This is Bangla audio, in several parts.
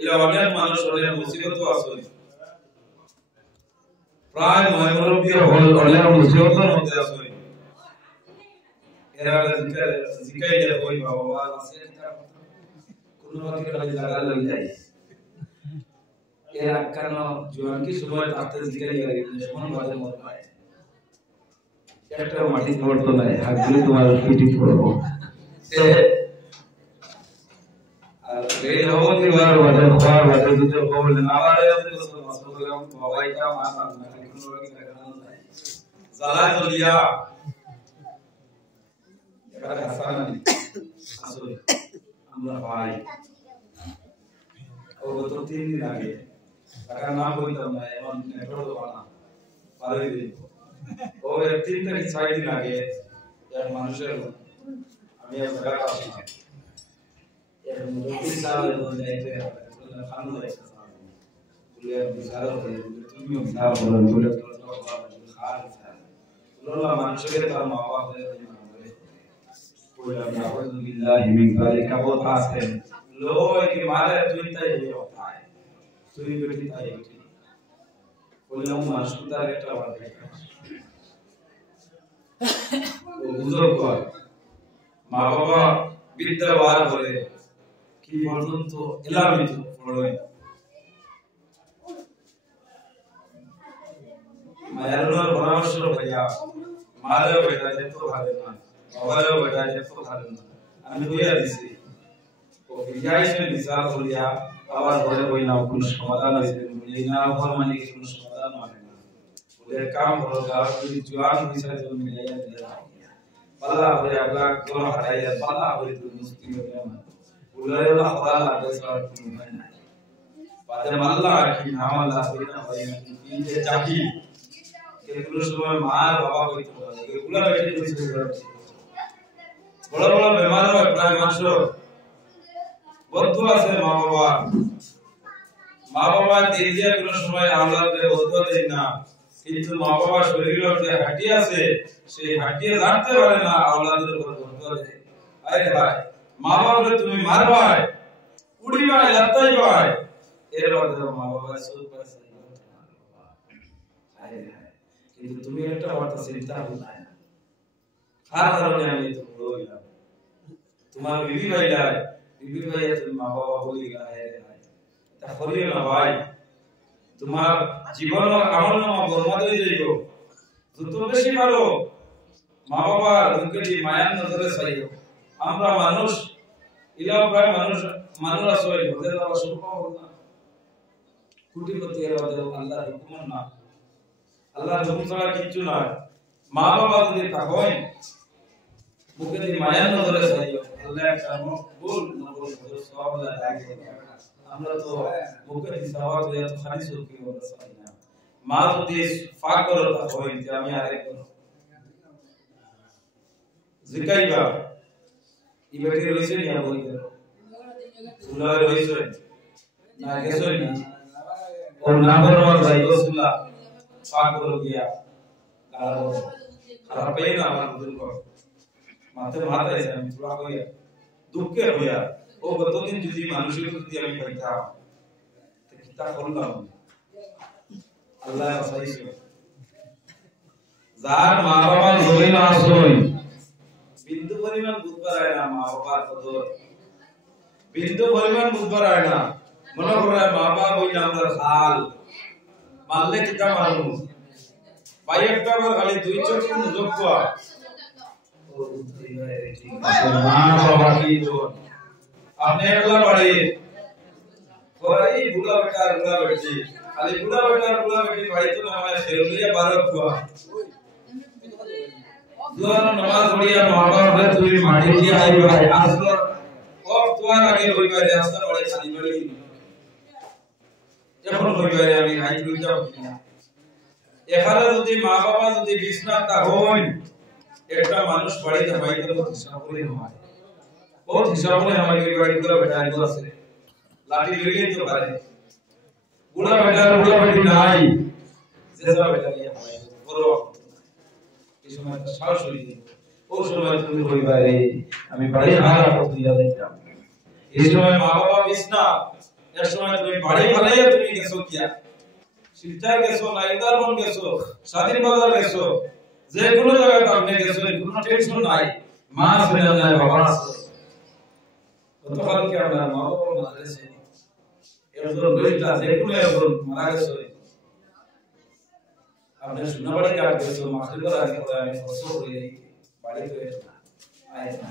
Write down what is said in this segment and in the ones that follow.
এলা অনেক মানুষ অনেক মুসিবত আছে প্রায় ময়মরবী হল অনেক মুসিবতের মধ্যে আছে এরা জিকাই দেয় কই বাবা আছে কোন বাকি খালি জায়গা লই যায় এরা কেন জীবন কি সময় থাকতে জিকাই যায় সমান বাদে মত পায় একটা মাটি পড়তো না হাত দিয়ে তোমার পিটি পড়বো আর এই হবতি বার বাদে খাওয়ার বাদে দুটো বললেন আমারে আপনি তো মাসুল করলাম বাবাইটা মাসা না কোন রকম দেখানো যায় জালা জলিয়া এরা হাসান আসলে আমরা ভাই ও তো 3 দিন আগে টাকা না কইতাম না এমন নেটওয়ার্ক বানা পারে দিন ও 3 থেকে 6 দিন আগে এক মানুষের আমি এক জায়গা আসি এর মুরব্বি সাহেব বলতে খানু একটা সাহেব বলে বিশাল হয়ে তুমি সাহেব বলে খাল সাহেব বললো মানুষের তার মা বাবা হয়ে বললাম আউযু বিল্লাহি মিন যালিকা ওয়া তাসেন লোয় কি মারে তুই তাই होता है তুই বেটি তাই বেটি বললাম মাসুদার একটা বাদ ও বুঝুক কর মা বাবা বিদ্যাবার বলে কি পর্যন্ত এলামিত পড়ে মায়ের পরামর্শ ভাইয়া মারে বেটা যেত ভালো না বাবারে বেটা যেত ভালো না আমি কইয়া দিছি ও বিজাইছে মিসাল করিয়া আবার বলে কই না কোন সমাধান হইছে বলি না ফরমানি কি কোন সমাধান মানে না বলে কাম হলো গাছ যদি জওয়ান হইছে তো মিলাইয়া দিলা পাল্লা হয়ে আগলা কোন হারাইয়া পাল্লা হয়ে তো মুস্তি হবে না বলে খোলা লাগে সর কোন উপায় নাই বাদে আল্লাহ কি নাম আল্লাহ কইনা হয় না কি যে চাকি এগুলো সময় মা বাবা কইতো এগুলো বেটে কইছে বড় বড় বেমার হয় প্রায় মানুষ বন্ধু আছে মা বাবা দিয়ে কোনো সময় আওলাদকে বন্ধু দেয় না কিন্তু মা বাবা শরীরের যে হাড়ি আছে সেই হাড়ি জানতে পারে না আওলাদের উপর বন্ধু দেয় আরে ভাই মা বাবাকে তুমি মারবাই উড়িবাই লাত্তাই ভাই এর মধ্যে মা বাবা সুখ পাচ্ছে আরে কিন্তু তুমি একটা কথা চিন্তা করলে না খারাপ কারণে আমি তো বললাম তোমার বিবি ভাইরা বিবি ভাইয়া তুমি মা বাবা বলি গায়ে তা করিও না ভাই তোমার জীবন আমল নামা বরবাদ হয়ে যাইব যত বেশি পারো মা বাবার মুখে যে মায়ার নজরে চাইও আমরা মানুষ ইলাও প্রায় মানুষ আছে হতে যাওয়া সম্ভব না কোটিপতি এর বাদে আল্লাহর হুকুম না আল্লাহর হুকুম ছাড়া কিছু না মা বাবা যদি থাকেন মুখে যে মায়ার নজরে চাইও আল্লাহ একটা মকবুল নবুল সওয়াব লাগে আমরা তো মুখে যে সওয়াব দেয়া তো খালি সুখী হতে চাই না মা যদি ফাক করে তা হয় যে আমি আরেক করব জিকাইবা ইবেটি রইছে না বই করো সুলা রইছে না গেছে না ও না বলবার যাইতো সুলা ফাক করে গিয়া কারো খারাপ পাই না আমার দুল কর মাতে মাথা এসে আমি তোরা কইয়া দুঃখে হইয়া ও গতদিন যদি মানুষের যদি আমি পাইতাম তো কিতা করলাম আল্লাহ আসাইছে যার মা বাবা ধরে না আসই বিন্দু পরিমাণ বুঝবার হয় না মা বাবার কদর বিন্দু পরিমাণ বুঝবার হয় না মনে করে মা বাবা বইলা আমরা খাল মারলে কিতা মারমু ভাই একটা বার খালি দুই চোখ মুজব কোয়া মা বাবা কি জোর আপনি একলা বাড়ি ওই বুড়া বেটি খালি বুড়া বেটি ভাই তো নামে খেলুলিয়া বারক কোয়া দুয়ার নামাজ পড়িয়া মা বাবা তুই মাটি দিয়ে আই ভাই আসলো ও তোমার আগে হই পারে আসতে পড়ে খালি বাড়ি যখন হই পারে আমি হাই তুই যাও কিনা এখানে যদি মা বাবা যদি বিছনাটা হন একটা মানুষ বাড়িতে বাইরে বহুত হিসাব করে হয় বহুত হিসাব করে আমাকে বাড়ি করে বেটা আইতো আছে লাঠি লইলে তো পারে বুড়া বেটি নাই যেসব বেটা নিয়ে হয় বড় এই সময় সাহস হইছে ও সময় তুমি হই পারে আমি বাড়ি হারা করতে যাইতাম এই সময় মা বাবা বিছনা এক সময় তুমি বাড়ি ফেলাইয়া তুমি গেছো কিয়া শিলচর গেছো নাইদারবন গেছো স্বাধীন বাজার গেছো যে কোনো জায়গায় আপনি গেছো কোনো টেনশন নাই মা আছে না বাবা আছে গতকাল কি আপনার মা বাবা মারা গেছে একজন দুইটা যে কোনো একজন মারা গেছে আপনি শোনা বাড়ি কাট গেছো মাসির আগে করে আমি কষ্ট করি বাড়িতে আয় না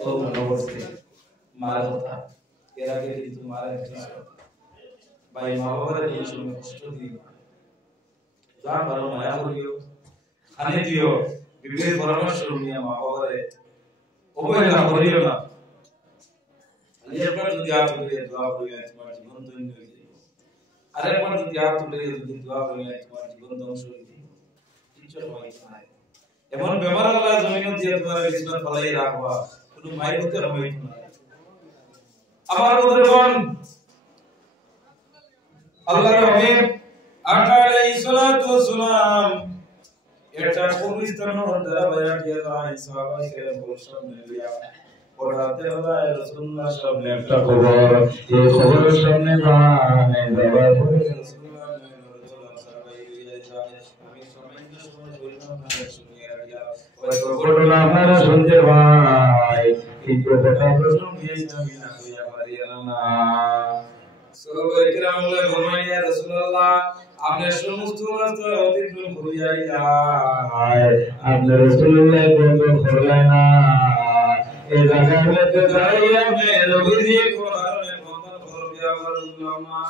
ও মনোবস্তি মারা কথা এর আগে কিন্তু মারা গেছে ভাই মা বাবার এই সময় কষ্ট দিও যা ভালো মায়া করিও খানে দিও বিবেক পরামর্শ নিয়ে মা বাবারে অবহেলা করিও না একবার যদি হাত তুলে দোয়া করিলে তোমার জীবন ধন্য হয়ে যাবে আরেকবার যদি হাত তুলে যদি দোয়া করিলে তোমার জীবন ধ্বংস হয়ে যাবে কিছু হয় না এমন ব্যবহার আল্লাহ জমিনে দিয়ে তোমার বিছানা ফলাই রাখবা কোনো মায়ের হতে হবে না আমার বন্ধুগণ আল্লাহর হাবিব আলাইহিস সালাতু ওয়াসসালাম এটা পবিত্র দ্বারা বয়ান দিয়ে যায় সাহাবায়ে কেরাম বলছেন নবিয়া পড়াতে আল্লাহ রাসূলুল্লাহ সামনে একটা খবর এই খবরের সামনে গানে দেওয়া করে রাসূলুল্লাহ আমি সামান্য সময় বললাম না শুনিয়ে রাখিয়া ওই ঘটনা আপনারা শুনতে ভাই কিন্তু কথা প্রশ্ন দিয়েছি আমি না কইয়া পারি না সাহাবায়ে কেরাম বলে ফরমাইয়া রাসূলুল্লাহ আপনি সমস্ত রাস্তা অতিক্রম করিয়া যায় আপনি রাসূলুল্লাহ বন্ধ করলেন না এই জায়গাতে যাইয়া আপনি নবীজি কোরআনে বন্ধ করবিয়া বললাম না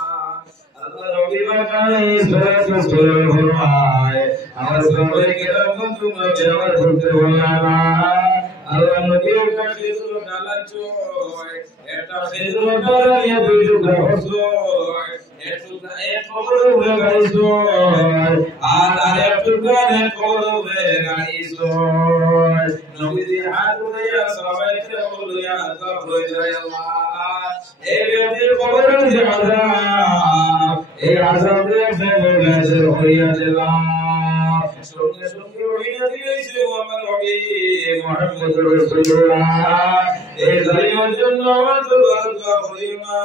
আল্লাহ নবী বাকাই সরাসরি ফরমায় আমার সাহাবায়ে কেরাম তোমরা ব্যবহার করতে বললা না আল্লাহ নবীর কাছে শুনো ডালাচ্ছো এটা খেজুর ডালা নিয়ে দুই টুকরা হসো এক কবর লাগাইছো আর আরেক টুকরা কবর লাগাইছো নবীজি হাত উঠাইয়া সবাই কে বলিয়া আযাব হয়ে যায় আল্লাহ এই ব্যক্তির কবরের যে আযাব এই আযাবের ফেলে হইয়া দিলাম সঙ্গে সঙ্গে হইয়া দিয়েছে আমার নবী মুহাম্মদ রাসূলুল্লাহ এই জালিমের জন্য আমার দোয়া করিও না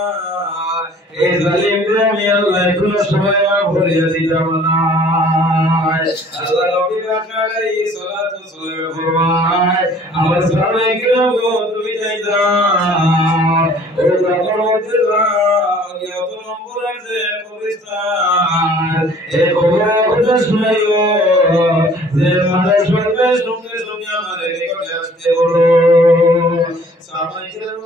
এই জালিমকে আমি আল্লাহ কোন সময় মাফ করিয়া দিতাম না আল্লাহ নবী আলাইহিস সালাতু ওয়াসসালাম ফরমায় আমার সাহাবায়ে কিরাম তুমি যাই যাও ও জাগর মধ্যে যাও কত নম্বর আছে কবরস্থান এই কবরের কথা শুনাইও যে মানুষ বলবে সঙ্গে সঙ্গে আমার নিকটে আসতে বলো সাহাবায়ে কিরাম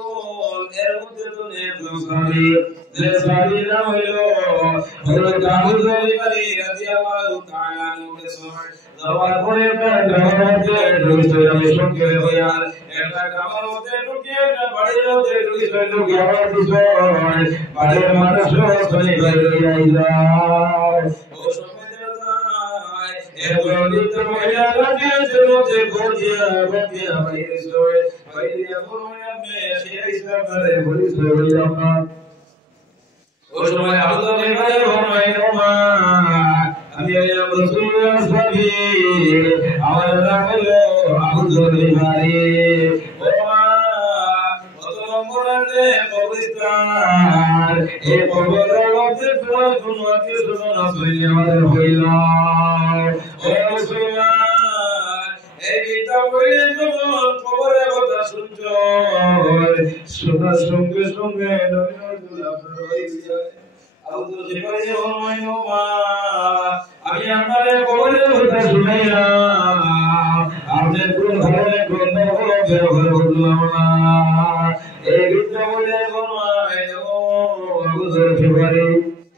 এর মধ্যে তো নেক সাহাবী যে সাহাবী নাম হলো হযরত আবু যর রাদিয়াল্লাহু তাআলা আনহু যাওয়ার পরে গ্রামের মধ্যে ঢুকতে আমি সঙ্গে হইয়া একটা গ্রামের মধ্যে ঢুকে একটা বাড়ির মধ্যে ঢুকে আবার দিছো বাড়ির মানুষ চলে যায় ও সময় যায় এবার দিতে মহিলা লাগে যে মধ্যে গদিয়া বাইরে সরে বাইরে ফরমায় আমি সেই ইসলাম করে বলিস বললাম না ও সময় আবু যর ফরমায় আমি রাসূলুল্লাহ সাবি আমার নাম হলো আবু যর ও মা কত নম্বরে কবরস্থান এই কবরের মধ্যে তোমার কোন আত্মীয় স্বজন আছে আমাদের হইল ও মুসলমান এই কিতাব হইলে যখন কবরের কথা শুনছো শোনার সঙ্গে সঙ্গে নবী রাসূল আপনার হয়ে যায় আমি আপনাদের কবরের কথা শুনাইলাম আপনি কোন ধরনের গ্রন্থ ব্যবহার করলাম না এই বিদ্যা বলে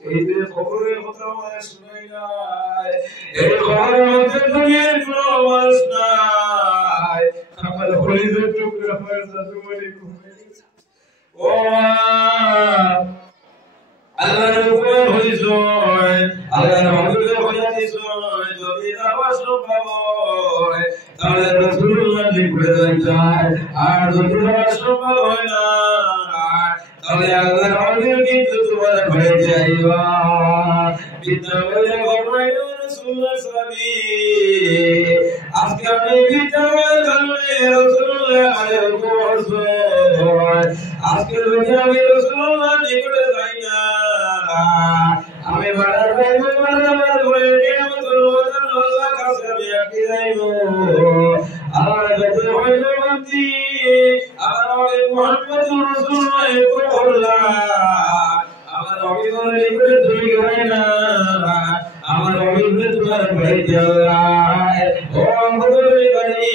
এই যে খবরের কথা আমাদের শুনাইলাই এই খবরের মধ্যে দুনিয়ার কোন মানুষ নাই আমার হলিদের টুকরা আমার জাদু বলে ও আল্লাহর উপরে হইছো আল্লাহর মাহবুবের হইয়া দিছো যদি দাওয়া সম্ভব হয় তাহলে রাসূলুল্লাহ লিখে যায় আর যদি দাওয়া সম্ভব হয় না তাহলে আল্লাহর মাহবুব কিন্তু তোমার ঘরে যাইবা বিদ্যা বলে ফরমাইলো রাসূলুল্লাহ সাল্লাল্লাহু আজকে আমি বিদ্যা বলে রাসূলুল্লাহ আলাইহি ওয়াসাল্লাম আজকে যদি আমি রাসূলুল্লাহ নিকটে যাই না আমি বাড়ার বাইরে বাড়ার ধরে কিয়ামতের ময়দানে আল্লাহর কাছে আমি আটকে যাইব আমার কাছে হইল বান্দি আমার নবী মুহাম্মদুর রাসূলুল্লাহ কবুল্লাহ আমার নবীর নিকটে তুমি গেলে না আমার নবীর তোমার বাইতে আল্লাহ ও আমাদের বাড়ি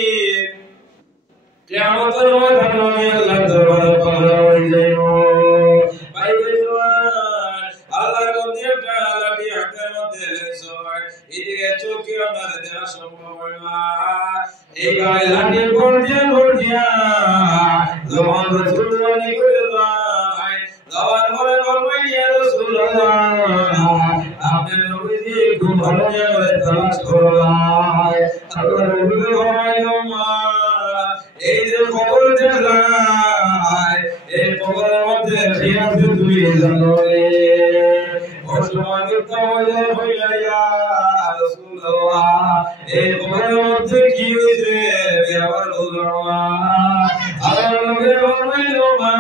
কিয়ামতের ময়দানে আমি আল্লাহর দরবারে পাকড়াও হয়ে যাইব ভাই ভাইওয়ান আল্লাহর গদিটা লাঠি হাতের মধ্যে লেছো এদিকে চোখে আপনার দেওয়া সম্ভব হয় না এই গায়ে লাঠি পড়িয়া যখন রাসূলুল্লাহ নিকটে যায় যাওয়ার পরে বলবেন ইয়া রাসূলুল্লাহ আপনি নবীজি খুব ভালো জায়গায় তালাশ করলাই আল্লাহর নবী ফরমাইলো মা এই যে কবর দেখলাই এই কবরের মধ্যে কি আছে তুমি জানো রে ওসমানে তাওয়ালে হইলা ইয়া রাসূলুল্লাহ এই কবরের মধ্যে কি হইছে আবার বলবা আল্লাহর নবী ফরমাইলো মা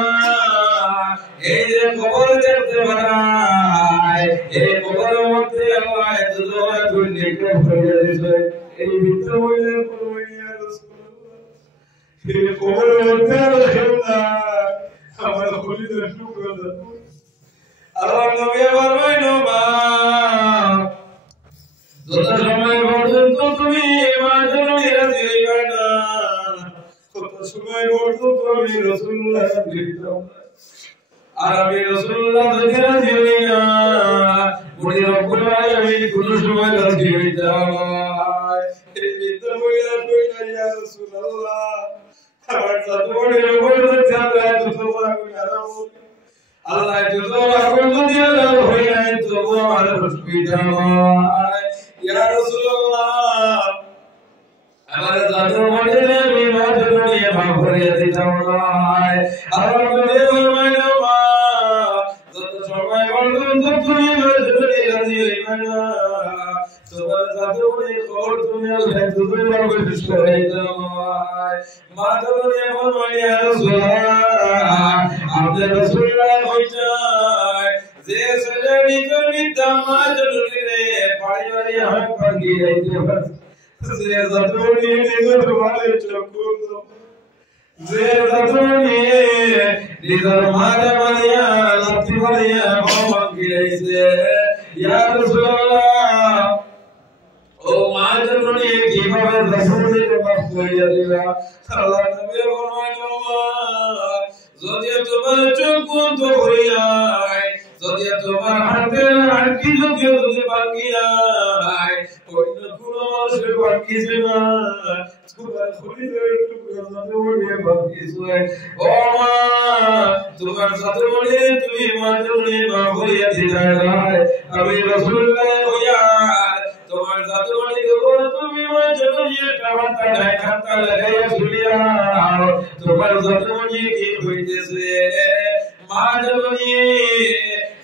এই যে কবর দেখতে পারাই এই কবরের মধ্যে আল্লাহ এত জোরে করে নিকট হয়ে দিয়েছে এই ভিতরে হইলে ইয়া রাসূলুল্লাহ এই কবরের মধ্যে আল্লাহ আমার খলিদের টুকরো দাও আল্লাহর নবী ফরমাইলো মা যত সময় পর্যন্ত তুমি ইমানের রাজি হইবে না তত সময় পর্যন্ত আমি রাসূলুল্লাহ দেখতাম আর আমি রাসূলুল্লাহ দেখে রাজি হই না বলি রব্বুল আলামিন কোন সময় রাজি হইতাম এই ভিতর হইয়া কইলা ইয়া রাসূলুল্লাহ আমার সাথে বড় জানলা তো আল্লাহ জোরা কোন দিয়া দাও হইয়া তো আমার হসপিটাল ইয়া রাসূলুল্লাহ আমার জাদু মনে আমি মাঝে নিয়ে মাফ করে দিতাম না আমার নবী ফরমাইলো মা যত সময় পর্যন্ত তুমি রাজি হইবে না তোমার জাদু মনে খবর তুমি আল্লাহ তুমি আমাকে করে দাও মা যখন এমন ইয়া রাসূলুল্লাহ আপনি রাসূলুল্লাহ হইতাই যে ছেলে নিজের পিতা মা জননীরে পাড়ি পাড়ি হাত ভাঙিয়ে যাইতে পারে যে জাদুনি নিজের মারে চকুন যে জাদুনি নিজের মারে মারিয়া লাথি মারিয়া ভাঙিয়েছে ইয়া রাসূলুল্লাহ ও মা জননী কিভাবে রাসূলকে মাফ করিয়া দিলা আল্লাহ নবী ফরমাইলো যদি তোমার চোখ বন্ধ হইয়ায় যদি তোমার হাতের আংটি যদি ভাঙিয়ায় অন্য কোন মানুষের ভাঙিছে না তোমার খলিদের টুকরো জাদুমণি ভাঙিছে ও মা তোমার জাদুমণি তুমি মাঝে মা হইয়া দিলাই আমি রাসূলুল্লাহ হইয়া তোমার জাদুমণি গোবর তুমি মাঝে একটা মাথা ঢাকা লাগাইয়া শুলিয়া তোমার জাদুমণি কি হইতেছে মা জাদুমণি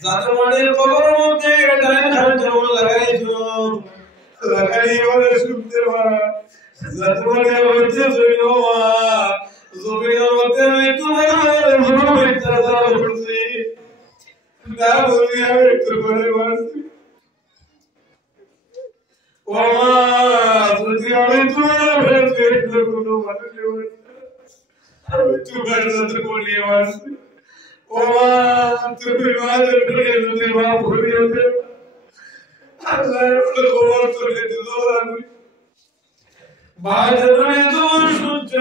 জাদুমণির কবরের মধ্যে ডাইন হাত লাগাইছো লাগাই বলে শুনতে মা জাদুমণি হইতে শুনো মা জমিনের মধ্যে আমি তোমার মনে হইতে যাও করছি না বলি আমি একটু করে মারছি ও মা যদি আমি তোমার ভেতরে একটু কোনো মানুষ আমি তোমার জাদুমণি মারছি ও মা তুমি মাঝে ঢুকে যদি মা ভুলিয়েছে আল্লাহ খবর তোলে দিল আমি মাঝে ঢুকে তোমার সহ্য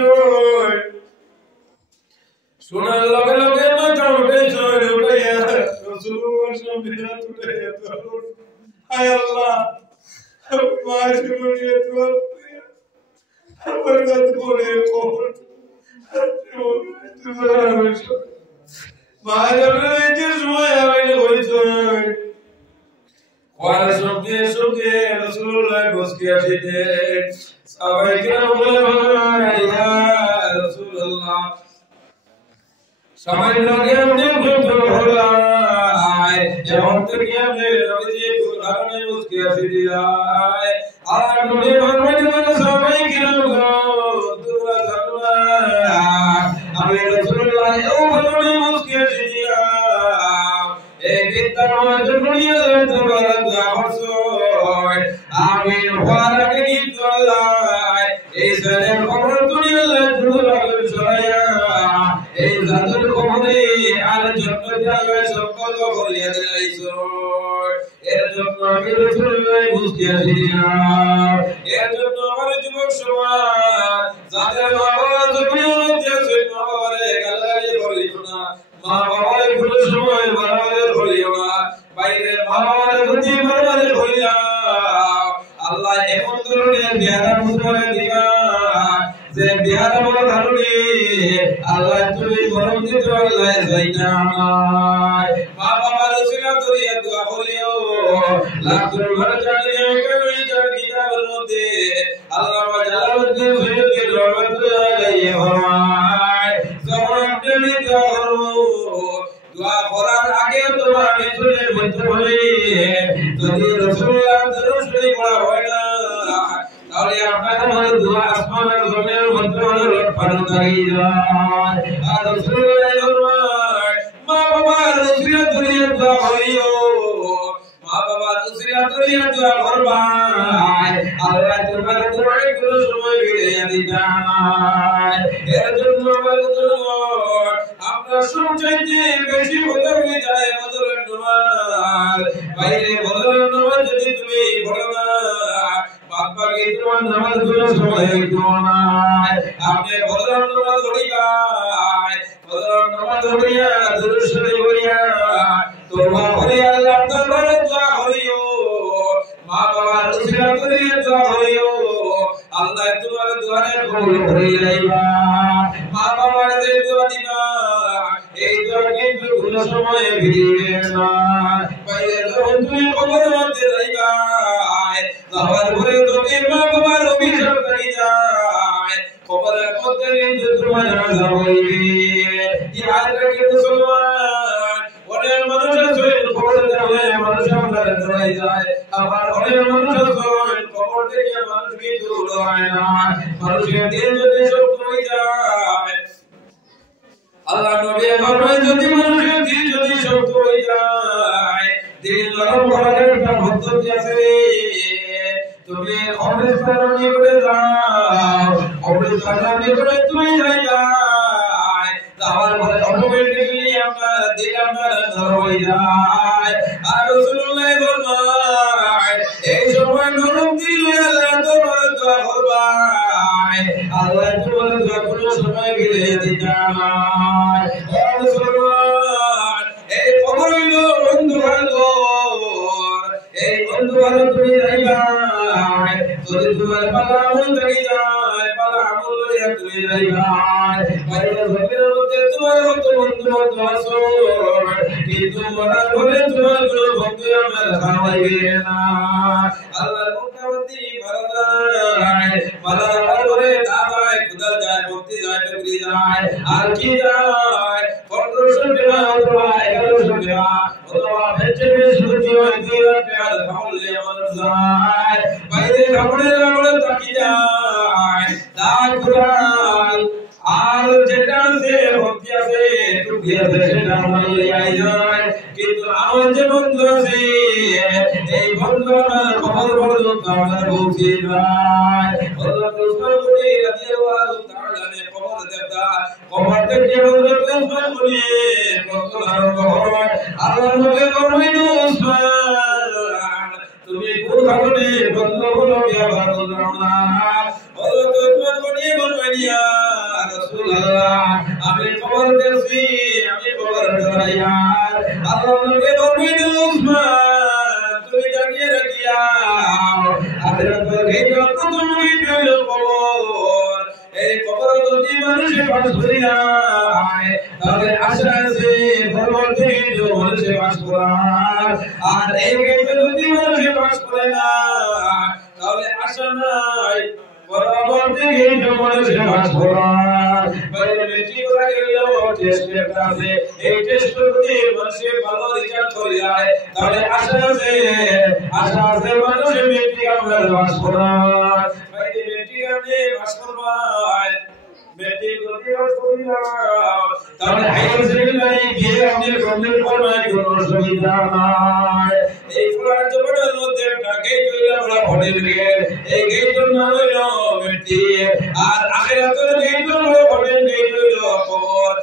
শোনার লগে লগে মাথা উঠে চলে উঠাইয়া রাসূলুল্লাহ সামনে হাত উঠাইয়া হায় আল্লাহ মাঝে ঢুকে তোমার আমার কাছে বলে খবর মাঝে সময় আমি হয়েছে ওয়ার সঙ্গে সঙ্গে রাসূলুল্লাহ বসকে আসিতে সবাই কেন বলে ইয়া রাসূলুল্লাহ সবাই লগে আপনি বলতে হলাই যেমন থেকে আপনি নবীজি কুরআনে বসকে আসিদিলাই আর নবী মুহাম্মদ সবাই কেন তোমরা জানো না আমি রাসূলুল্লাহ ও এই জাদুর কবরে আর জন্নতে আল্লাহ সম্পর্ক করিয়া দিলাইছো এর জন্য আমি রাসূলুল্লাহ বুঝতে আসিলাম এর জন্য আমার যুবক সমাজ যাদের মা বাবা জমিনের মধ্যে আছে মা বাবারে গালাগালি করিও না মা বাবারে কোনো সময় বারবারে করিও না বাইরে মা বাবারে প্রতি বারবারে করিয়া আল্লাহ এমন ধরনের বিয়ারা মুসলমানের দিবা যে বিয়ারা বড় কারণে আল্লাহ তুমি গরম দিতে আল্লাহ যাই না মা বাবার উসিলা করিয়া দোয়া করিও লাখের ঘর জানিয়ে কবি যার কিতাবের মধ্যে আল্লাহ জালালউদ্দিন সৈয়দকে রহমাতুল্লাহ আলাইহি ফরমায় যখন আপনি দোয়া করার আগে তোমার ভিতরে বলতে হবে যদি রাসূলুল্লাহ দরুদ শরীফ পড়া হয় না তাহলে আপনার দোয়া আসমানের জমিনের মধ্যে লট পালন করিয়ে যায় আর রাসূলুল্লাহ ফরমায় মা বাবার উসিলা করিয়া দোয়া করিও মা বাবার উসিলা করিয়া দোয়া করবাই আল্লাহ তোমার দোয়ায় কোনো সময় ফিরিয়ে দিতে না এর জন্য আমরা সবচাইতে বেশি হতে যায় বদরের নামাজ বাইরে বদরের নামাজ যদি তুমি পড়ো না বাকি তোমার নামাজ গুলো সময় হইতো না আপনি বদরের নামাজ পড়িবাই বদরের নামাজ পড়িয়া দরুদ শরীফ পড়িয়া তোবা করিয়া আল্লাহ দরবারে দোয়া করিও মা বাবার উসিলা করিয়া দোয়া করিও আল্লাহ তোমার দোয়ারে কবুল করে লইবা মা বাবার যে দোয়া দিবা এই দোয়া কিন্তু কোনো সময় ফিরিবে না বাইরে যখন তুমি কবরের মধ্যে যাইবা যাওয়ার পরে যদি মা বাবার অভিশাপ করে যায় কবরের মধ্যে কিন্তু তোমার জানাজা হইবে ইয়াদ রাখি মুসলমান অনেক মানুষ আছে কবরে যাবে মানুষ আমাদের ধরে যায় আবার অনেক মানুষ আছে কবর থেকে মানুষ কিন্তু উড়ায় না মানুষের দিন যদি শক্ত হয়ে যায় আল্লাহ নবী ফরমায় যদি মানুষের দিন যদি শক্ত হয়ে যায় দিন নরম করার একটা পদ্ধতি আছে তুমি অমৃতসরণী করে যাও অমৃতসরণী করে তুমি যাইবা যাওয়ার পরে অটোমেটিক্যালি আপনার দিল আপনার নরম হয়ে যায় আর রাসূলুল্লাহ ফরমায় এই সময় নরম দিলে আল্লাহ তোমার দোয়া করবাই আল্লাহ তোমার দোয়া কোনো সময় ফিরিয়ে দিতে না ও মুসলমান এই কবর হইল অন্ধকার ঘর এই অন্ধকার তুমি যাইবা যদি তোমার পালা আমল থেকে যায় পালা আমল লইয়া তুমি যাইবা বাইরে জমিনের মধ্যে তোমার মতো বন্ধু বন্ধু আসো কিন্তু মরার পরে তোমার কোনো বন্ধু আমার খাওয়াইবে না আল্লাহর মুক্তাবন্দি মারা যাওয়ার পরে দাদায় খুদা যায় ভক্তি যায় টুকরি যায় আর কি যায় 1500 টাকা অথবা 1100 টাকা অথবা বেচে সুতি হয় 2000 টাকা খাওয়ালে আমার যায় বাইরে কাপড়ের আমলে তাকি যায় দান কুরআন আর যেটা আছে ভক্তি আছে টুকরি আছে সেটা আমার লইয়া যায় কিন্তু আমার যে বন্ধু আছে এই বন্ধু আমার খবর পর্যন্ত আমার পৌঁছে যায় হযরত উসমান গনি রাদিয়াল্লাহু তাআলা নে খবর দেতা খবর থেকে হযরত উসমান গনি বন্ধু আরম্ভ হয় আল্লাহ নবী ফরমাইল উসমান তুমি কোন কারণে বন্ধু হলো ব্যবহার করো না হযরত উসমান গনি ফরমাইয়া রাসূলুল্লাহ আমি খবর দেছি আমি খবর ধরাইয়া আল্লাহ নবী ফরমাইল উসমান তুমি জানিয়ে রাখিয়া আখিরাতের এই জগৎ তুমি পেল খবর এই খবর যদি মানুষে পাস করি না তাহলে আশা আছে পরবর্তী যে মানুষে পাস করার আর এই ক্ষেত্রে যদি মানুষে পাস করে না তাহলে আশা নাই পরবর্তী যে মানুষে পাস করার বাইরে মেট্রিক করে গেল টেস্ট একটা আছে এই টেস্ট যদি মানুষে ভালো রেজাল্ট করে যায় তাহলে আশা আছে মানুষে মেট্রিক আমরা পাস করার বাইরে মেট্রিক আপনি পাস করবাই মেট্রিক যদি পাস করিয়া তাহলে হায়ার সেকেন্ডারি বিএ আপনি কমপ্লিট করবেন কোনো অসুবিধা নাই এই পুরো জীবনের মধ্যে একটা গেট হইলো আমরা হোটেল গেট এই গেটের নাম হইলো মেট্রিক আর আখিরাতের গেট হইলো হোটেল গেট হইলো কবর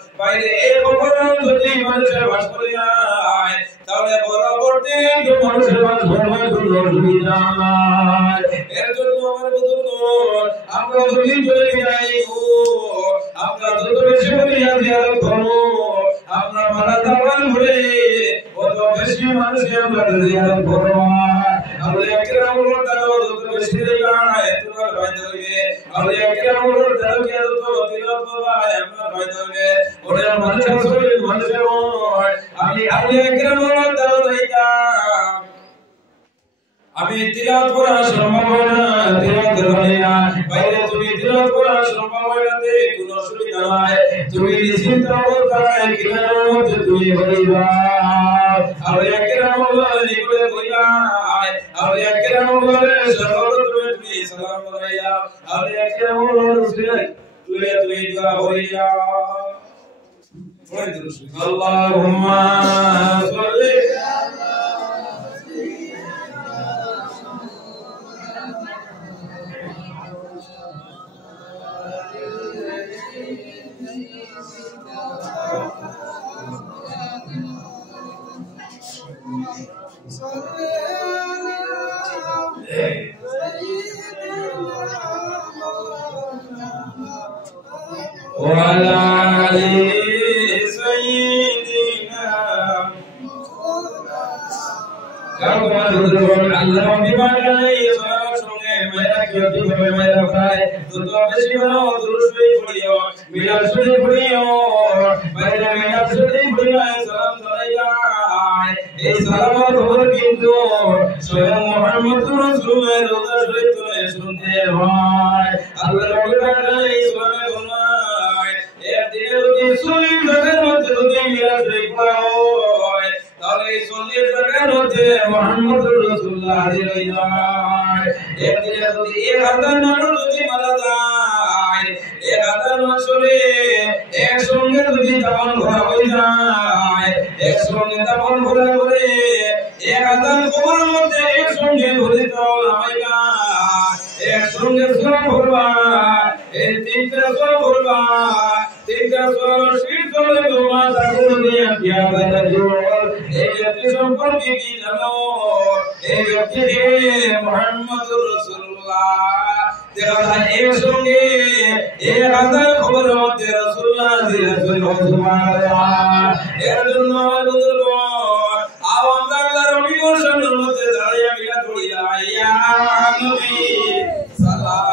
অসুবিধা নাই। এর জন্য আমার বুজুর্গ আমরা যদি চলে যাই আমরা যত বেশি করিয়া জিয়ারত করবো আমরা মারা যাওয়ার পরে অত বেশি মানুষকে আমরা জিয়ারত করবো। আউলিয়া কিরামুল তাআলা যত বেশি যায় তোমার ফায়দা হইবে। আউলিয়া কিরামুল তাআলা যত তিলাওয়াত করবা আপনার ফায়দা হইবে। ওরে মানুষের শরীর মানুষের মন আমি আউলিয়া কিরামুল তাআলা যাইতা আমি তিলাওয়াত করা সম্ভব হয় না তিলাওয়াত করে না বাইরে তুমি তিলাওয়াত করা সম্ভব হয় না কোনো অসুবিধা নাই তুমি নিশ্চিন্ত অবস্থায় কিনার মধ্যে তুমি হইবা। আউলিয়া কিরামুল নিকটে হইবা আউলিয়া কিরামুল সর্বপ্রথমে তুমি সালাম করাইয়া আউলিয়া কিরামুল তুই দোয়া করিয়া আল্লাহুম্মা সাল্লি وعلى آل سيدنا আল্লাহ বিমান আলাইহি সঙ্গে মেরা কিয়তি হবে মেরা ভাই যত বেশি বড় দুরুশরী পড়িও মিলাদ শরীফ পড়িও বাইরে মিলাদ শরীফ পড়িও সালাম জানাইয়া এই সালামের খবর কিন্তু স্বয়ং মুহাম্মদুর রাসূলের রোজা শরীফ থেকে শুনতে হয়। আল্লাহ বিমান আলাইহি সালামের ফরমায় এর দিনে যদি শরীফ জায়গার মধ্যে যদি মিলাদ শরীফ পড়া হয় তাহলে এই 40 জায়গার মধ্যে মুহাম্মদুর রাসূলুল্লাহ হাজির হয়ে যায়। এর দিনে যদি 1000 মানুষ যদি মারা যায় 1000 মানুষরে একসঙ্গে যদি দাফন করা হয়ে যায় একসঙ্গে দাফন করা করে 1000 কবরের মধ্যে একসঙ্গে ভরে দাও আমাইবা একসঙ্গে সওয়াব করবা এই তিনটা সওয়াব করবা তিনটা সওয়াব শীত করে তোমা তাকু নিয়া কিয়ামত জোর এই ব্যক্তি সম্পর্কে কি জানো এই ব্যক্তি মুহাম্মদুর রাসূলুল্লাহ দেখা যায় একসঙ্গে 1000 খবরের মধ্যে রাসূলুল্লাহ সুবহানাল্লাহ। এর জন্য আমার বুজুর্গ আওয়াজ আল্লাহর নবীর সামনের মধ্যে দাঁড়িয়ে মিলাদ পড়িয়া ইয়া নবী সালাম